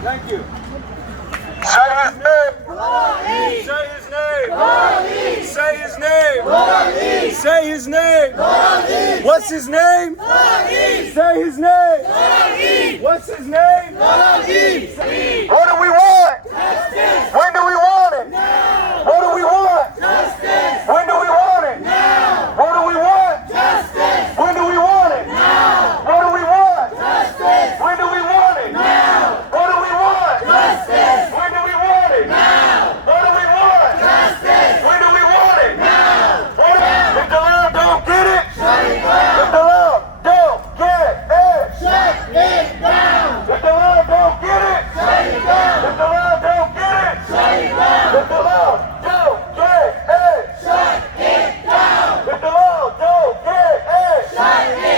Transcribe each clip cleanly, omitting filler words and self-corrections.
Thank you. Say his name. Say his name. Say his name. Say his name. What's his name? Say his name. What's his name? What do we want? When do we want it? What do we want? When do we want it? What do we want? When do we want it? What do we want? When do we want it? What do we want? When do we want it? What do we want? When do we want it? If the law don't get it, if the law don't get it, shut it down. If the law don't get it, shut it down. If the law don't get it, shut it down. If the law don't get it, shut it down. If the law don't get it, shut it down.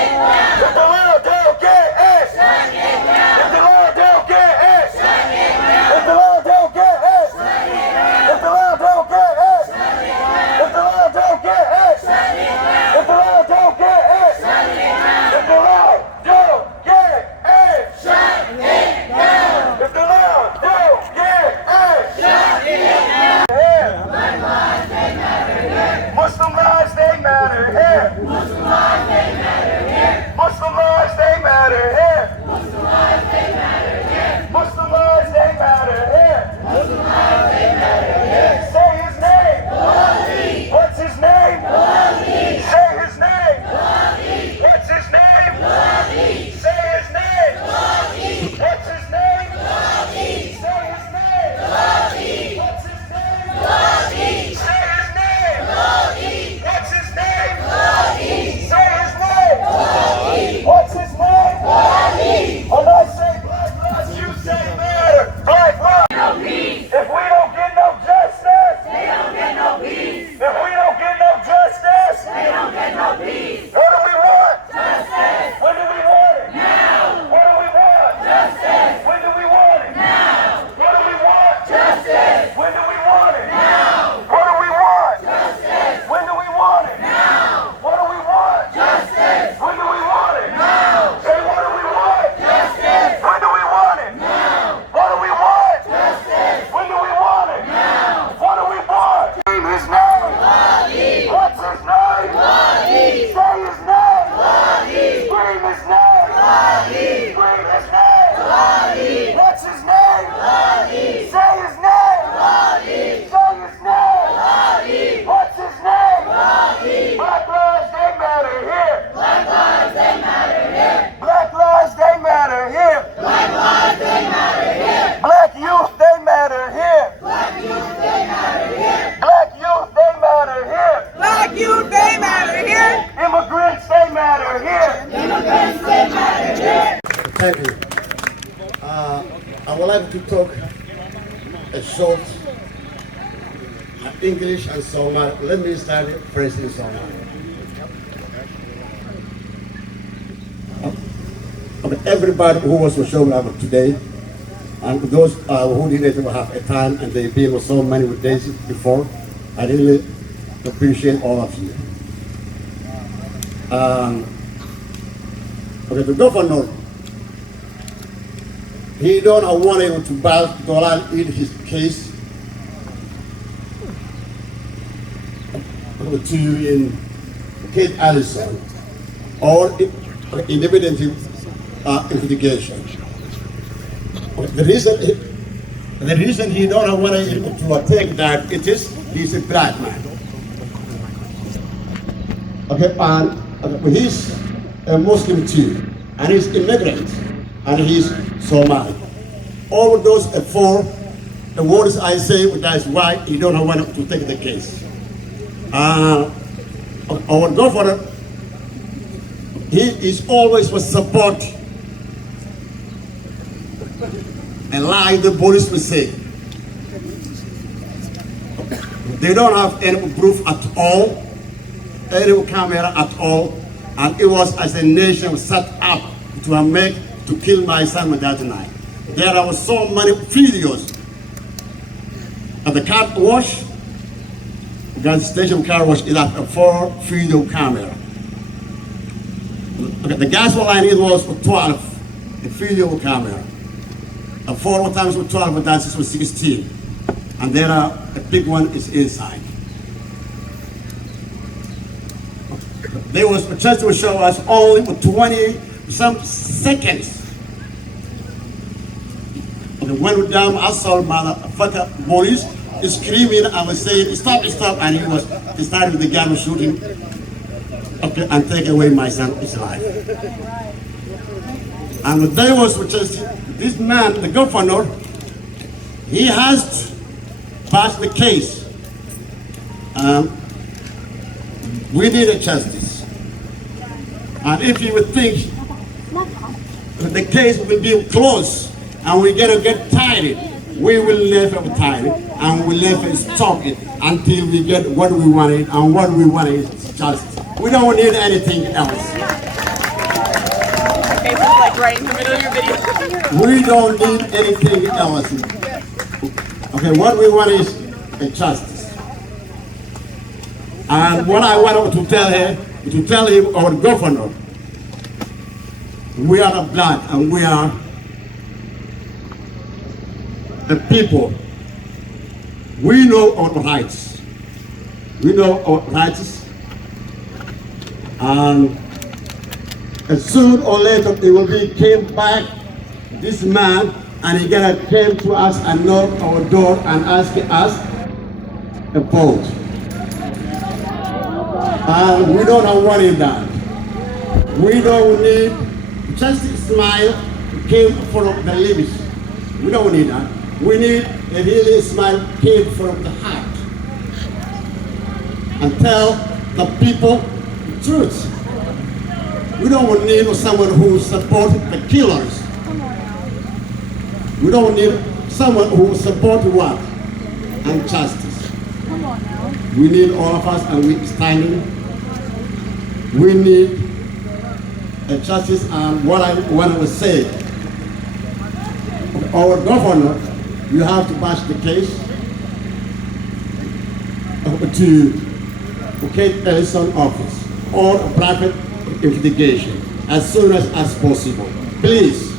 If the law don't get it, shut it down. If the law don't get it, shut it down. If the law don't get it, shut it down. If the law don't get it, shut it down. If the law don't get it, shut it down. If the law don't get it, shut it down. If the law don't get it, shut it down. If the law don't get it, shut it down. Black lives, they matter here. Muslim lives, they matter here. Muslim lives, they matter here. Muslim lives, they matter here. Muslim lives, they matter here. Muslim lives, they matter here. Muslim lives, they matter here. Say his name. What's his name? Say his name. What's his name? Say his name. What's his name? Say his name. What's his name? Say his name. What's his name? Say his name. What's his name? When I say black lives, you say matter. Black lives. If we don't get no justice, they don't get no peace. If we don't get no justice, they don't get no peace. What do we want? Justice. When do we want it? Now. What do we want? Justice. When do we want it? Now. What do we want? Justice. When do we want it? Now. What do we want? Justice. When do we want it? Now. What do we want? Justice. When do we want it? Now. Say what do we want? Justice. When do we want it? Now. What do we want? Justice. When do we want it? Now. What do we want? Name his name. What's his name? Say his name. Scream his name. Scream his name. What's his name? Say his name. Say his name. What's his name? Black lives, they matter here. Black lives, they matter here. Black lives, they matter here. Black lives, they matter here. Black youth, they matter here. Black youth, they matter here. Black youth, they matter here. Black youth, they matter here. Immigrants, they matter here. Immigrants, they matter here. Thank you. I would like to talk a short English and Somali. Let me start first in Somali. Everybody who was showing up today, and those who didn't have a time and they've been so many days before, I really appreciate all of you. Okay, the governor, he don't want him to back Dolal Idd his case to you in Kate Allison or independent investigation. The reason he don't want to attack that it is he's a black man. Okay, and he's a Muslim too, and he's immigrant, and he's Somali. All of those four, the words I say, that's why he don't want to take the case. Our governor, he is always for support and like the police will say. They don't have any proof at all, any camera at all, and it was as a nation set up to kill my son that night. There are so many videos At the car wash, gas station car wash, it has a 4 video camera. Okay, the gas line it was for 12, the video camera. A 4 times with 12, but that's with 16. And then the big one is inside. They was just to show us only for 20 some seconds. Okay, when we down, I saw motherfucker police screaming and was saying, stop, stop, and he started with the gun shooting, okay, and take away my son's life. And they was just, this man, the governor, he has to pass the case. We need a justice. And if you would think that the case will be closed and we're gonna get tired, we will never be tired and we'll never stop it until we get what we wanted, and what we want is justice. We don't need anything else. Okay, so like right in the middle of your video. We don't need anything else. Okay, what we want is a justice. And what I wanted to tell him, our governor, we are the black and we are the people. We know our rights. We know our rights. And soon or later it will be came back, this man, and he gonna came to us and knock our door and ask us a vote. And we don't want it that. We don't need just a smile came from the lips. We don't need that. We need a really smile came from the heart. And tell the people the truth. We don't need someone who supports the killers. We don't need someone who supports what? And justice. We need all of us, and we're standing. We need a justice, and what I want to say, our governor, you have to pass the case to Kate Ellison office or a private investigation as soon as possible. Please,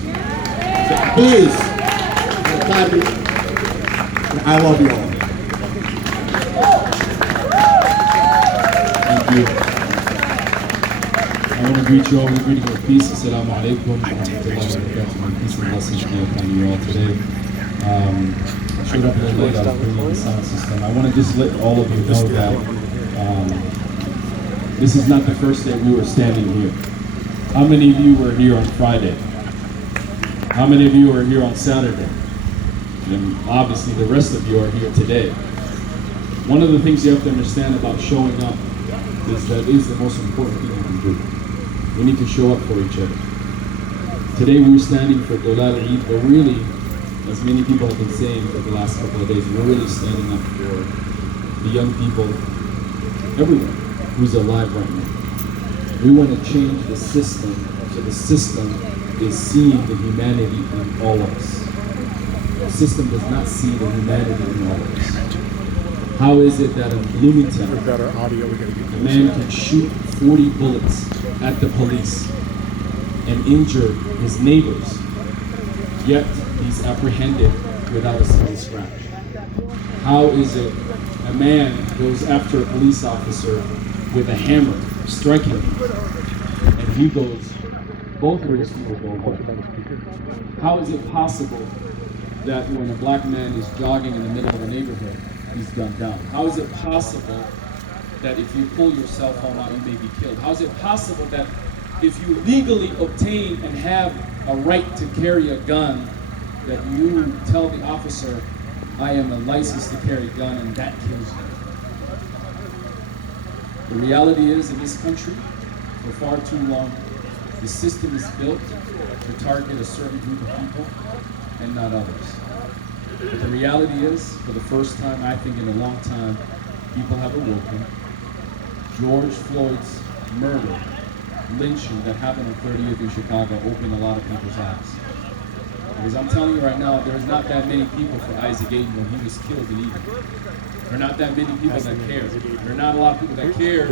please, I love you all. Thank you. I want to greet you all with the greeting of peace. Assalamu alaikum wa rahmatullahi wa barakatuh. Peace and blessings be upon you all today. I showed up a little late. I was bringing the sound system. I want to just let all of you know that this is not the first day we were standing here. How many of you were here on Friday? How many of you were here on Saturday? And obviously the rest of you are here today. One of the things you have to understand about showing up is that is the most important thing you can do. We need to show up for each other. Today we're standing for Dolal Idd, but really, as many people have been saying for the last couple of days, we're really standing up for the young people everywhere who's alive right now. We want to change the system so the system is seeing the humanity in all of us. The system does not see the humanity in all of us. How is it that in Bloomington, a man can shoot 40 bullets at the police and injure his neighbors, yet he's apprehended without a single scratch? How is it a man goes after a police officer with a hammer, striking him, and he goes, both of those people go away? How is it possible that when a black man is jogging in the middle of a neighborhood, he's gunned down? How is it possible that if you pull your cell phone out, you may be killed? How is it possible that if you legally obtain and have a right to carry a gun, that you tell the officer, I am a license to carry a gun, and that kills you? The reality is, in this country, for far too long, the system is built to target a certain group of people and not others. But the reality is, for the first time, I think in a long time, people have awoken. George Floyd's murder, lynching that happened on 30th in Chicago opened a lot of people's eyes. Because I'm telling you right now, there's not that many people for Isaac Aiden when he was killed in Eden. There are not that many people that care. There are not a lot of people that care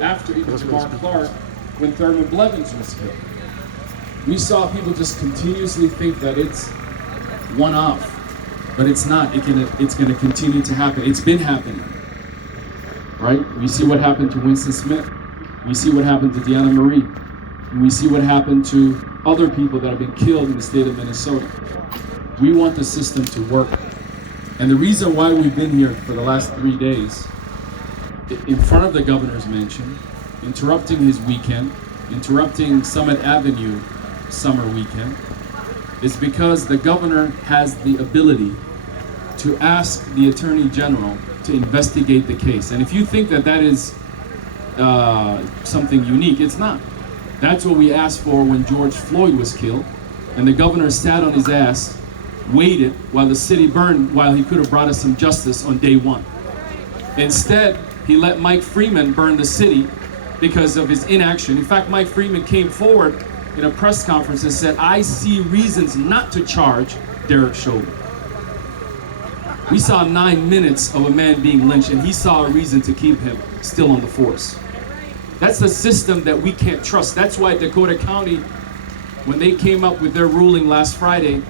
after even Jamar Clark when Thurman Blevins was killed. We saw people just continuously think that it's one-off, but it's not. It's gonna continue to happen. It's been happening, right? We see what happened to Winston Smith. We see what happened to Deanna Marie. And we see what happened to other people that have been killed in the state of Minnesota. We want the system to work. And the reason why we've been here for the last 3 days, in front of the governor's mansion, interrupting his weekend, interrupting Summit Avenue summer weekend, is because the governor has the ability to ask the Attorney General to investigate the case. And if you think that that is something unique, it's not. That's what we asked for when George Floyd was killed, and the governor sat on his ass, waited while the city burned, while he could have brought us some justice on day one. Instead, he let Mike Freeman burn the city because of his inaction. In fact, Mike Freeman came forward in a press conference and said, "I see reasons not to charge Derek Chauvin." We saw 9 minutes of a man being lynched, and he saw a reason to keep him still on the force. That's the system that we can't trust. That's why Dakota County, when they came up with their ruling last Friday,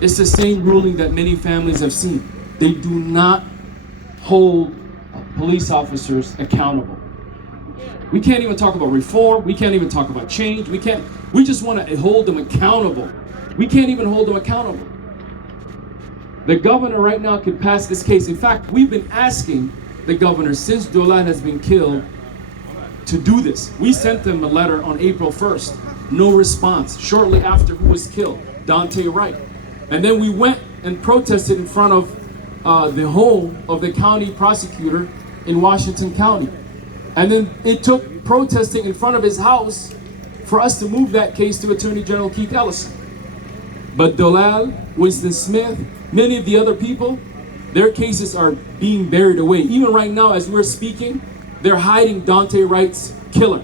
it's the same ruling that many families have seen. They do not hold police officers accountable. We can't even talk about reform. We can't even talk about change. We just want to hold them accountable. We can't even hold them accountable. The governor right now could pass this case. In fact, we've been asking the governor since Dolal has been killed to do this. We sent them a letter on April 1st. No response. Shortly after who was killed? Dante Wright. And then we went and protested in front of the home of the county prosecutor in Washington County. And then it took protesting in front of his house for us to move that case to Attorney General Keith Ellison. But Dolal, Winston Smith, many of the other people, their cases are being buried away. Even right now, as we're speaking, they're hiding Dante Wright's killer.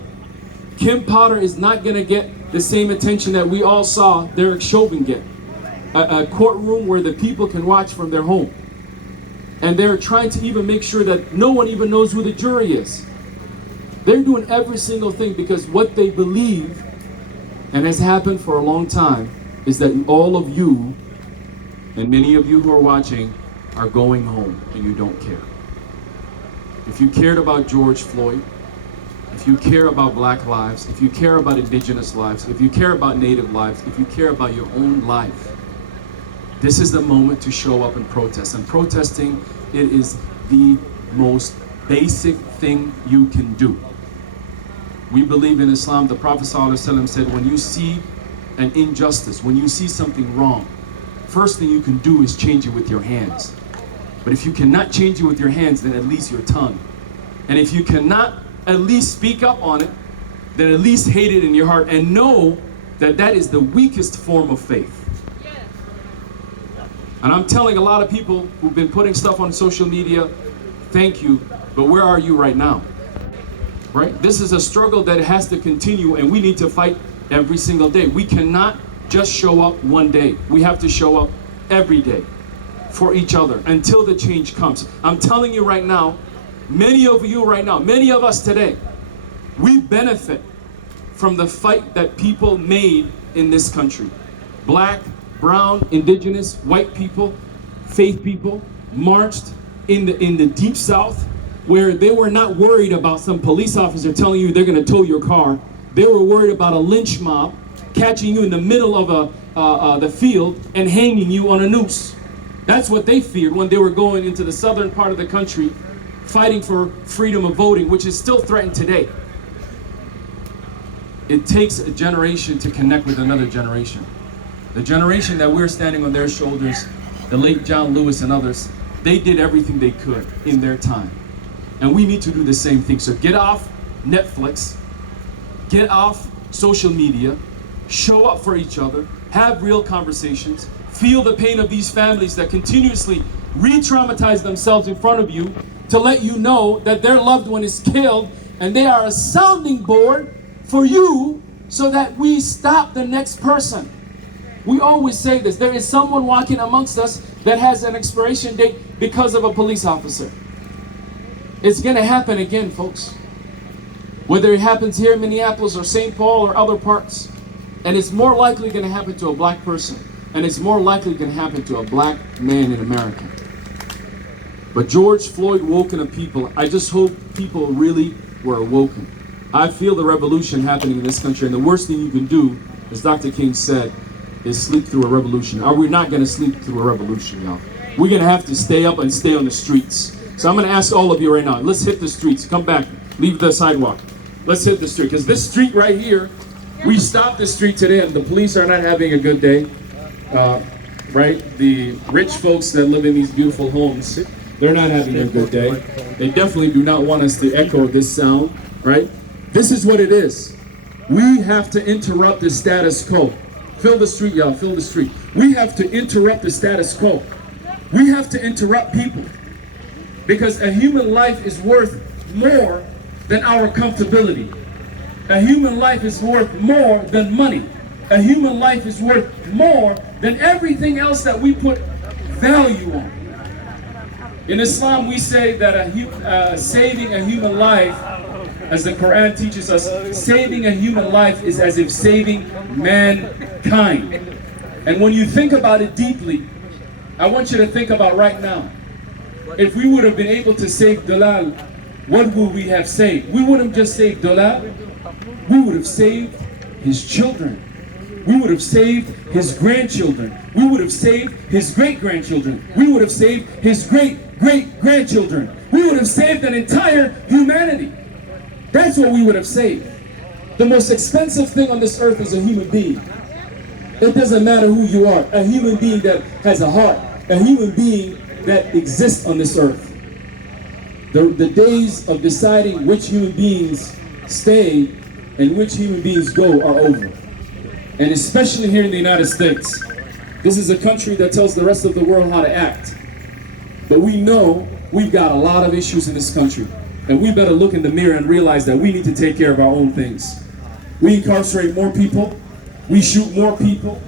Kim Potter is not gonna get the same attention that we all saw Derek Chauvin get. A courtroom where the people can watch from their home. And they're trying to even make sure that no one even knows who the jury is. They're doing every single thing because what they believe, and has happened for a long time, is that all of you, and many of you who are watching, are going home and you don't care. If you cared about George Floyd, if you care about black lives, if you care about indigenous lives, if you care about native lives, if you care about your own life, this is the moment to show up and protest. And protesting, it is the most basic thing you can do. We believe in Islam, the Prophet ﷺ said, when you see an injustice, when you see something wrong, first thing you can do is change it with your hands. But if you cannot change it with your hands, then at least your tongue. And if you cannot at least speak up on it, then at least hate it in your heart and know that that is the weakest form of faith. And I'm telling a lot of people who've been putting stuff on social media, thank you, but where are you right now? Right? This is a struggle that has to continue, and we need to fight every single day. We cannot just show up one day. We have to show up every day for each other until the change comes. I'm telling you right now, many of you right now, many of us today, we benefit from the fight that people made in this country. Black, brown, indigenous, white people, faith people marched in the deep South, where they were not worried about some police officer telling you they're going to tow your car. They were worried about a lynch mob catching you in the middle of the field and hanging you on a noose. That's what they feared when they were going into the southern part of the country, fighting for freedom of voting, which is still threatened today. It takes a generation to connect with another generation. The generation that we're standing on their shoulders, the late John Lewis and others, they did everything they could in their time. And we need to do the same thing. So get off Netflix, get off social media, show up for each other, have real conversations, feel the pain of these families that continuously re-traumatize themselves in front of you to let you know that their loved one is killed, and they are a sounding board for you so that we stop the next person. We always say this. There is someone walking amongst us that has an expiration date because of a police officer. It's going to happen again, folks. Whether it happens here in Minneapolis or St. Paul or other parts. And it's more likely going to happen to a black person. And it's more likely going to happen to a black man in America. But George Floyd woken up people. I just hope people really were awoken. I feel the revolution happening in this country. And the worst thing you can do, as Dr. King said, is sleep through a revolution. Are we not going to sleep through a revolution, y'all? We're going to have to stay up and stay on the streets. So I'm going to ask all of you right now, let's hit the streets. Come back. Leave the sidewalk. Let's hit the street. Because this street right here, we stopped this street today and the police are not having a good day. Right? The rich folks that live in these beautiful homes, they're not having a good day. They definitely do not want us to echo this sound, right? This is what it is. We have to interrupt the status quo. Fill the street, y'all, fill the street. We have to interrupt the status quo. We have to interrupt people. Because a human life is worth more than our comfortability. A human life is worth more than money. A human life is worth more than everything else that we put value on. In Islam, we say that saving a human life, as the Quran teaches us, saving a human life is as if saving mankind. And when you think about it deeply, I want you to think about right now. If we would have been able to save Dolal, what would we have saved? We wouldn't just save Dolal, we would have saved his children. We would have saved his grandchildren. We would have saved his great-grandchildren. We would have saved his great-great-grandchildren. We would have saved an entire humanity. That's what we would have saved. The most expensive thing on this earth is a human being. It doesn't matter who you are. A human being that has a heart. A human being that exists on this earth. The days of deciding which human beings stay and which human beings go are over. And especially here in the United States. This is a country that tells the rest of the world how to act. But we know we've got a lot of issues in this country. And we better look in the mirror and realize that we need to take care of our own things. We incarcerate more people. We shoot more people.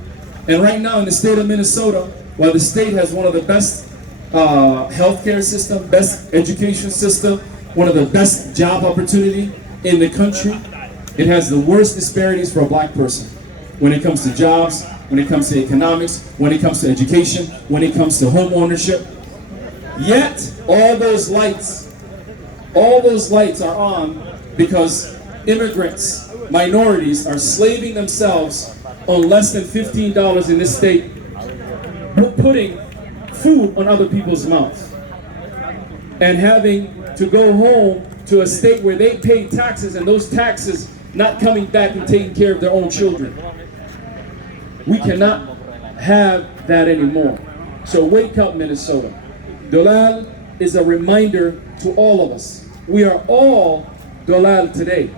And right now in the state of Minnesota, while the state has one of the best healthcare system, best education system, one of the best job opportunity in the country, it has the worst disparities for a black person. When it comes to jobs, when it comes to economics, when it comes to education, when it comes to home ownership. Yet, all those lights are on because immigrants, minorities are slaving themselves on less than $15 in this state, putting food on other people's mouths and having to go home to a state where they pay taxes and those taxes not coming back and taking care of their own children. We cannot have that anymore. So wake up, Minnesota. Dolal is a reminder to all of us. We are all Dolal today.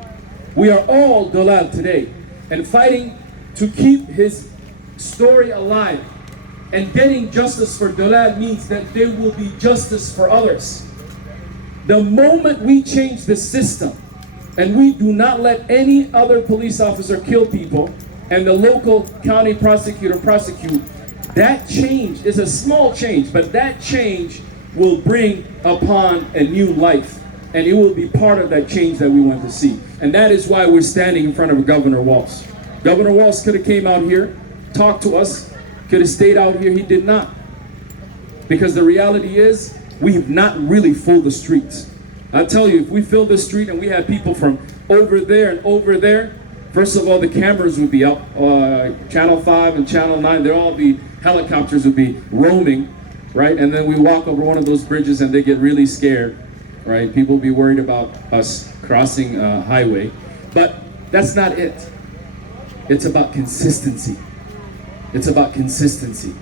We are all Dolal today. And fighting to keep his story alive and getting justice for Dolal means that there will be justice for others. The moment we change the system and we do not let any other police officer kill people and the local county prosecutor prosecute, that change is a small change, but that change will bring upon a new life. And it will be part of that change that we want to see. And that is why we're standing in front of Governor Walz. Governor Walz could have came out here, talked to us, could have stayed out here. He did not. Because the reality is, we have not really filled the streets. I tell you, if we fill the street and we have people from over there and over there, first of all, the cameras would be up. Channel 5 and Channel 9, they'll all be, helicopters would be roaming, right? And then we walk over one of those bridges and they get really scared, right? People be worried about us crossing a highway. But that's not it. It's about consistency. It's about consistency.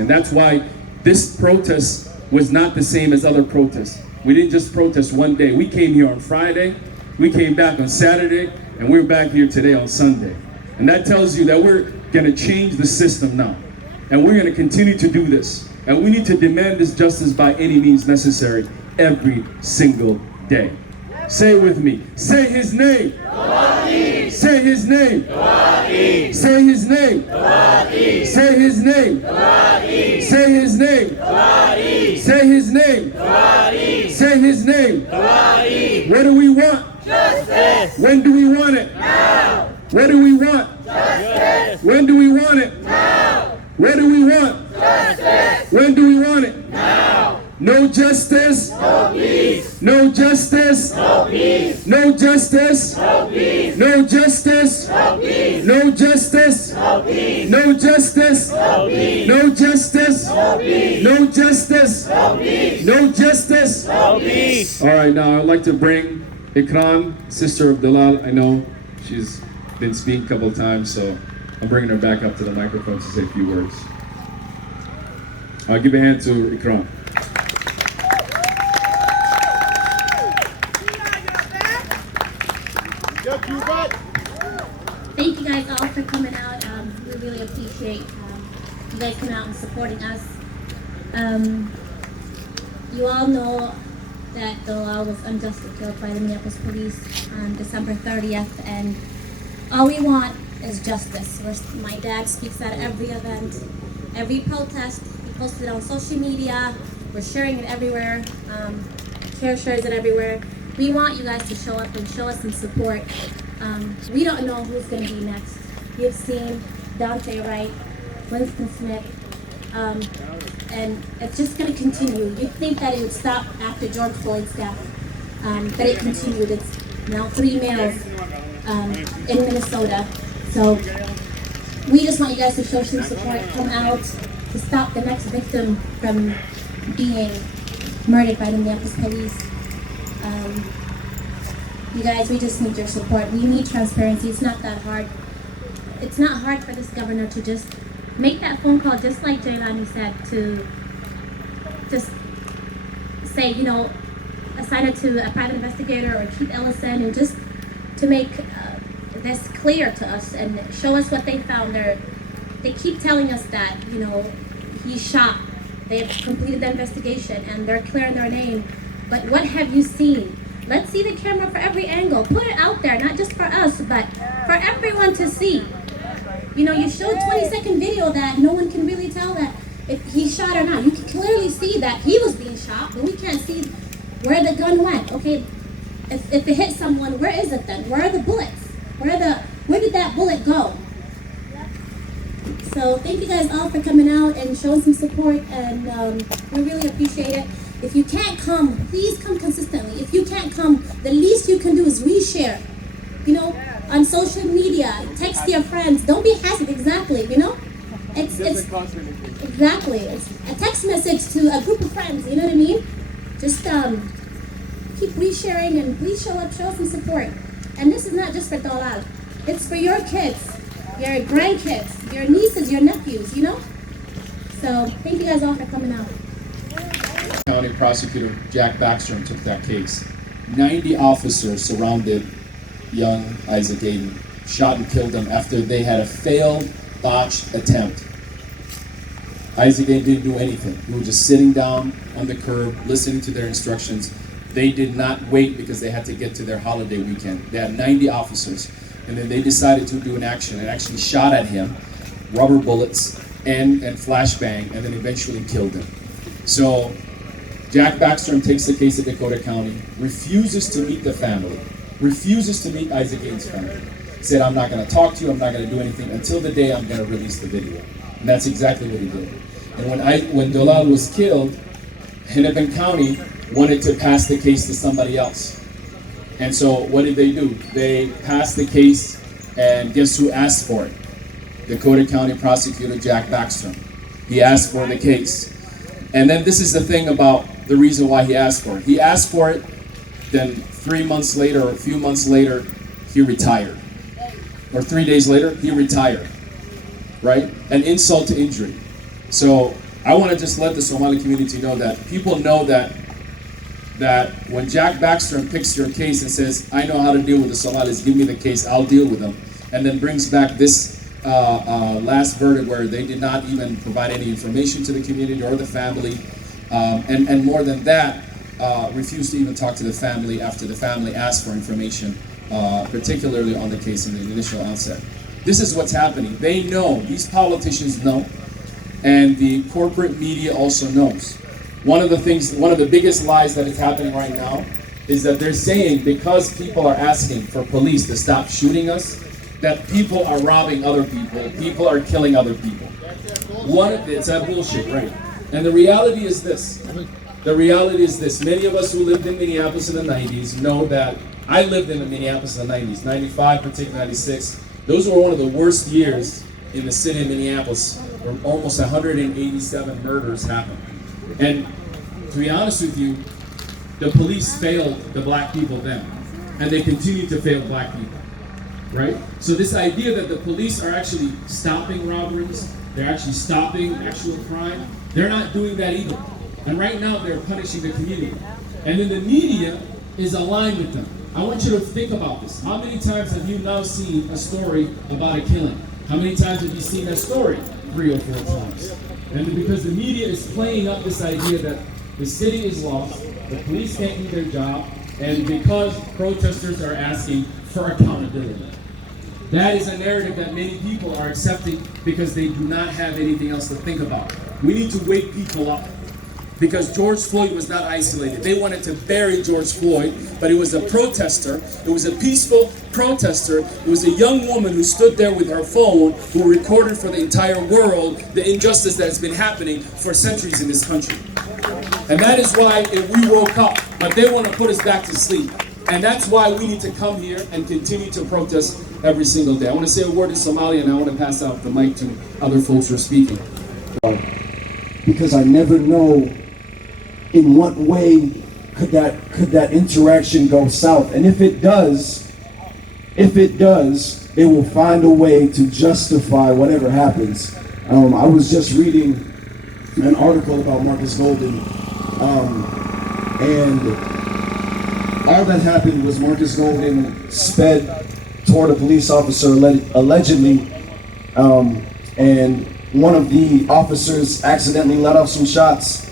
And that's why this protest was not the same as other protests. We didn't just protest one day. We came here on Friday, we came back on Saturday, and we're back here today on Sunday. And that tells you that we're gonna change the system now. And we're gonna continue to do this. And we need to demand this justice by any means necessary every single day. Say it with me. Say his name. Say his name. Say his name. Say his name. Say his name. Say his name. Say his name. What do we want? Justice. When do we want it? Now. What do we want? Justice. When do we want it? Now. What do we want? Justice. When do we want it? Now. No justice. No peace. No justice. No peace. No justice. No peace. No justice. No peace. No justice. No peace. No justice. No peace. No justice. No peace. No justice. No peace. No justice. No peace. All right, now I'd like to bring Ikram, sister of Dolal. I know she's been speaking a couple of times, so I'm bringing her back up to the microphone to say a few words. I'll give a hand to Ikram. Thank you guys all for coming out. We really appreciate you guys coming out and supporting us. You all know that Dolal was unjustly killed by the Minneapolis police on December 30th, and all we want is justice. My dad speaks at every event, every protest. He posted it on social media. We're sharing it everywhere. Shares it everywhere. We want you guys to show up and show us some support. We don't know who's going to be next. You've seen Dante Wright, Winston Smith, and it's just going to continue. You'd think that it would stop after George Floyd's death, but it continued. It's now 3 males in Minnesota. So we just want you guys to show some support, come out to stop the next victim from being murdered by the Minneapolis police. You guys, we just need your support. We need transparency. It's not that hard. It's not hard for this governor to just make that phone call, just like Jaylani said, to just say, you know, assign it to a private investigator or Keith Ellison, and just to make this clear to us and show us what they found. They keep telling us that, you know, he's shot. They've completed the investigation and they're clearing their name. But what have you seen? Let's see the camera for every angle. Put it out there, not just for us, but for everyone to see. You know, you showed 20-second video that no one can really tell that if he's shot or not. You can clearly see that he was being shot, but we can't see where the gun went. Okay, if it hit someone, where is it then? Where are the bullets? Where did that bullet go? So thank you guys all for coming out and showing some support, and we really appreciate it. If you can't come, please come consistently. If you can't come, the least you can do is reshare. You know, on social media, text your friends. Don't be hesitant. Exactly. You know, it's exactly. It's a text message to a group of friends. You know what I mean? Just keep resharing and please show up, show some support. And this is not just for Dolal. It's for your kids, your grandkids, your nieces, your nephews. You know. So thank you guys all for coming out. County Prosecutor Jack Backstrom took that case. 90 officers surrounded young Isaac Aiden, shot and killed him after they had a failed, botched attempt. Isaac Aiden didn't do anything. He was just sitting down on the curb, listening to their instructions. They did not wait because they had to get to their holiday weekend. They had 90 officers, and then they decided to do an action and actually shot at him, rubber bullets and flashbang, and then eventually killed him. So Jack Backstrom takes the case of Dakota County, refuses to meet the family, refuses to meet Isaac Aiden's family. Said, I'm not going to talk to you, I'm not going to do anything until the day I'm going to release the video. And that's exactly what he did. And when Dolal was killed, Hennepin County wanted to pass the case to somebody else. And so what did they do? They passed the case, and guess who asked for it? Dakota County Prosecutor Jack Backstrom. He asked for the case. And then this is the thing about the reason why he asked for it. He asked for it, then 3 months later or a few months later, he retired. Or 3 days later, he retired. Right? An insult to injury. So I want to just let the Somali community know that people know that when Jack Backstrom picks your case and says, I know how to deal with the Somalis, give me the case, I'll deal with them, and then brings back this last verdict where they did not even provide any information to the community or the family, and more than that, refused to even talk to the family after the family asked for information, particularly on the case in the initial onset. This is what's happening. They know, these politicians know, and the corporate media also knows. One of the biggest lies that is happening right now is that they're saying because people are asking for police to stop shooting us, that people are robbing other people are killing other people. It's that bullshit, right? And the reality is this. Many of us who lived in Minneapolis in the 90s know that I lived in Minneapolis in the 90s, 95, particularly 96. Those were one of the worst years in the city of Minneapolis, where almost 187 murders happened. And to be honest with you, the police failed the black people then, and they continue to fail black people, right? So this idea that the police are actually stopping robberies, they're actually stopping actual crime, they're not doing that either. And right now they're punishing the community. And then the media is aligned with them. I want you to think about this. How many times have you now seen a story about a killing? How many times have you seen that story? 3 or 4 times. And because the media is playing up this idea that the city is lost, the police can't do their job, and because protesters are asking for accountability. That is a narrative that many people are accepting because they do not have anything else to think about. We need to wake people up. Because George Floyd was not isolated. They wanted to bury George Floyd, but it was a protester. It was a peaceful protester. It was a young woman who stood there with her phone, who recorded for the entire world the injustice that has been happening for centuries in this country. And that is why we woke up, but they want to put us back to sleep. And that's why we need to come here and continue to protest every single day. I want to say a word in Somali, and I want to pass out the mic to other folks who are speaking. Because I never know in what way could that interaction go south. And if it does, they will find a way to justify whatever happens. I was just reading an article about Marcus Golden, and all that happened was Marcus Golden sped toward a police officer allegedly, and one of the officers accidentally let off some shots.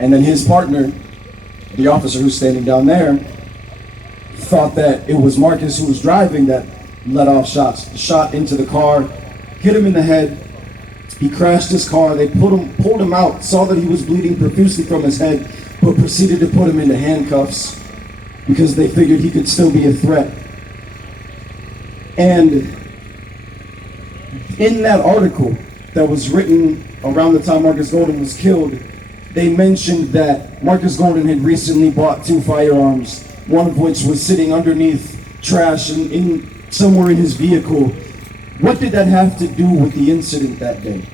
And then his partner, the officer who's standing down there, thought that it was Marcus who was driving that let off shots. Shot into the car, hit him in the head. He crashed his car. They pulled him out, saw that he was bleeding profusely from his head, but proceeded to put him into handcuffs because they figured he could still be a threat. And in that article that was written around the time Marcus Golden was killed, they mentioned that Marcus Golden had recently bought 2 firearms, one of which was sitting underneath trash somewhere in his vehicle. What did that have to do with the incident that day?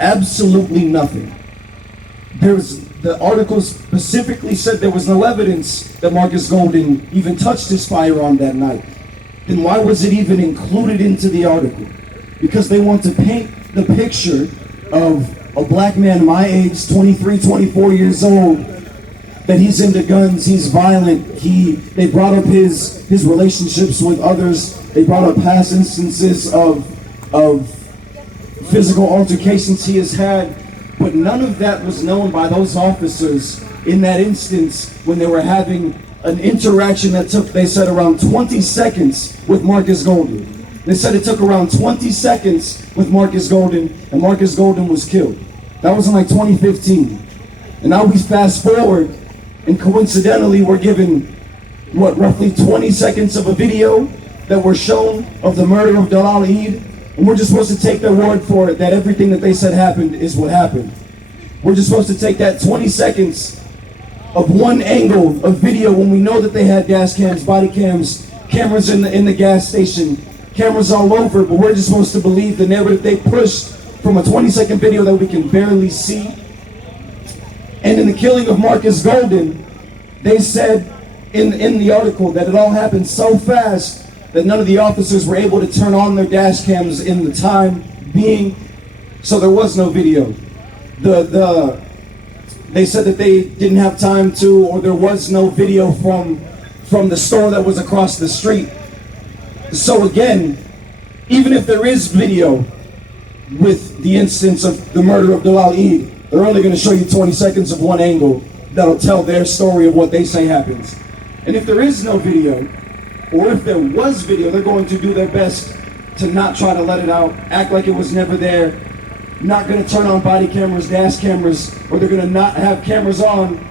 Absolutely nothing. The article specifically said there was no evidence that Marcus Golden even touched his firearm that night. Then why was it even included into the article? Because they want to paint the picture of a black man my age, 23, 24 years old, that he's into guns, he's violent. They brought up his relationships with others. They brought up past instances of physical altercations he has had. But none of that was known by those officers in that instance when they were having an interaction that took, they said, around 20 seconds with Marcus Golden. They said it took around 20 seconds with Marcus Golden, and Marcus Golden was killed. That was in like 2015. And now we fast forward, and coincidentally we're given, roughly 20 seconds of a video that were shown of the murder of Dolal Idd, and we're just supposed to take their word for it that everything that they said happened is what happened. We're just supposed to take that 20 seconds of one angle of video when we know that they had gas cams, body cams, cameras in the gas station, cameras all over, but we're just supposed to believe the narrative they pushed from a 20-second video that we can barely see. And in the killing of Marcus Golden, they said in the article that it all happened so fast that none of the officers were able to turn on their dash cams in the time being, so there was no video. They said that they didn't have time to, or there was no video from the store that was across the street. So again, even if there is video with the instance of the murder of Dolal Idd, they're only going to show you 20 seconds of one angle. that'll tell their story of what they say happens. And if there is no video, or if there was video, they're going to do their best to not try to let it out, act like it was never there, not going to turn on body cameras, dash cameras, or they're going to not have cameras on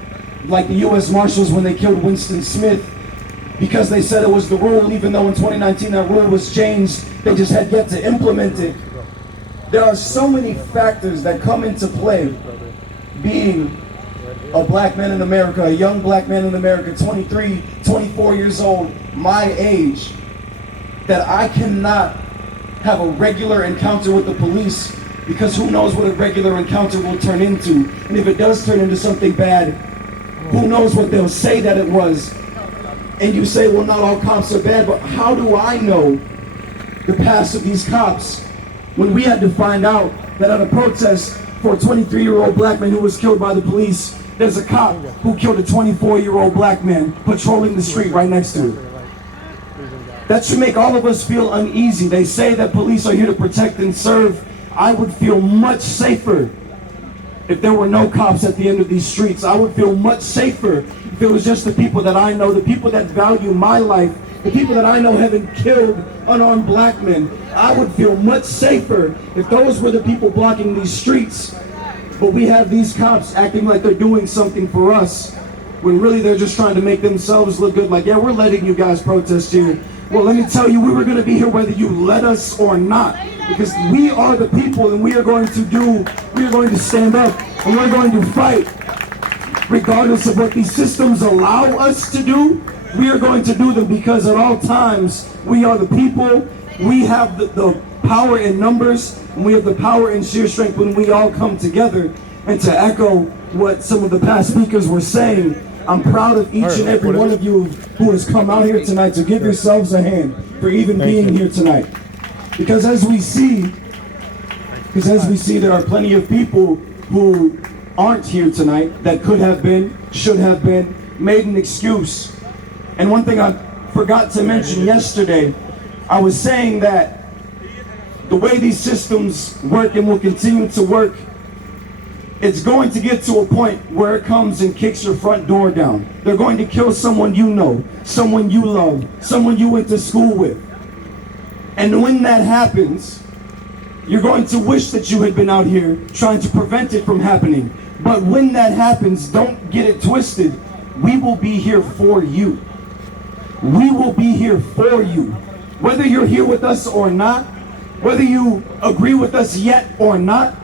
like the U.S. Marshals when they killed Winston Smith because they said it was the rule, even though in 2019 that rule was changed. They just had yet to implement it. There are so many factors that come into play being a black man in America, a young black man in America, 23, 24 years old, my age, that I cannot have a regular encounter with the police, because who knows what a regular encounter will turn into. And if it does turn into something bad, who knows what they'll say that it was. And you say, well, not all cops are bad, but how do I know the past of these cops when we had to find out that at a protest for a 23-year-old black man who was killed by the police, there's a cop who killed a 24-year-old black man patrolling the street right next to it. That should make all of us feel uneasy. They say that police are here to protect and serve. I would feel much safer if there were no cops at the end of these streets. I would feel much safer if it was just the people that I know, the people that value my life, the people that I know haven't killed unarmed black men. I would feel much safer if those were the people blocking these streets. But we have these cops acting like they're doing something for us, when really they're just trying to make themselves look good. Like, yeah, we're letting you guys protest here. Well, let me tell you, we were going to be here whether you let us or not, because we are the people, and we are going to stand up, and we're going to fight. Regardless of what these systems allow us to do, we are going to do them, because at all times, we are the people. We have the power in numbers, and we have the power in sheer strength when we all come together. And to echo what some of the past speakers were saying, I'm proud of each and every one of you who has come out here tonight, to give yourselves a hand for even being here tonight. Because as we see, there are plenty of people who aren't here tonight that could have been, should have been, made an excuse. And one thing I forgot to mention yesterday, I was saying that the way these systems work and will continue to work, it's going to get to a point where it comes and kicks your front door down. They're going to kill someone you know, someone you love, someone you went to school with. And when that happens, you're going to wish that you had been out here trying to prevent it from happening. But when that happens, don't get it twisted. We will be here for you. We will be here for you. Whether you're here with us or not, whether you agree with us yet or not,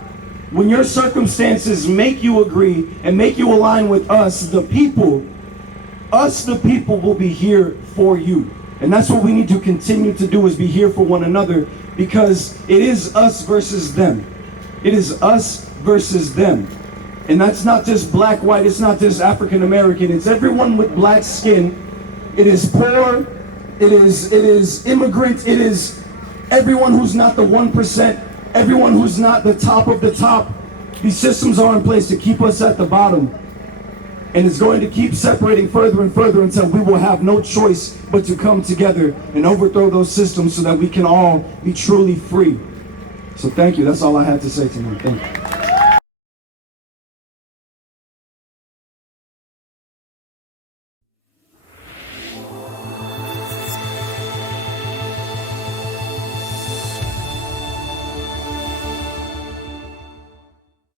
when your circumstances make you agree and make you align with us, the people will be here for you. And that's what we need to continue to do, is be here for one another, because it is us versus them. It is us versus them. And that's not just black, white, it's not just African American, it's everyone with black skin. It is poor, it is immigrant, it is everyone who's not the 1%, everyone who's not the top of the top. These systems are in place to keep us at the bottom. And it's going to keep separating further and further until we will have no choice but to come together and overthrow those systems so that we can all be truly free. So thank you. That's all I had to say tonight. Thank you.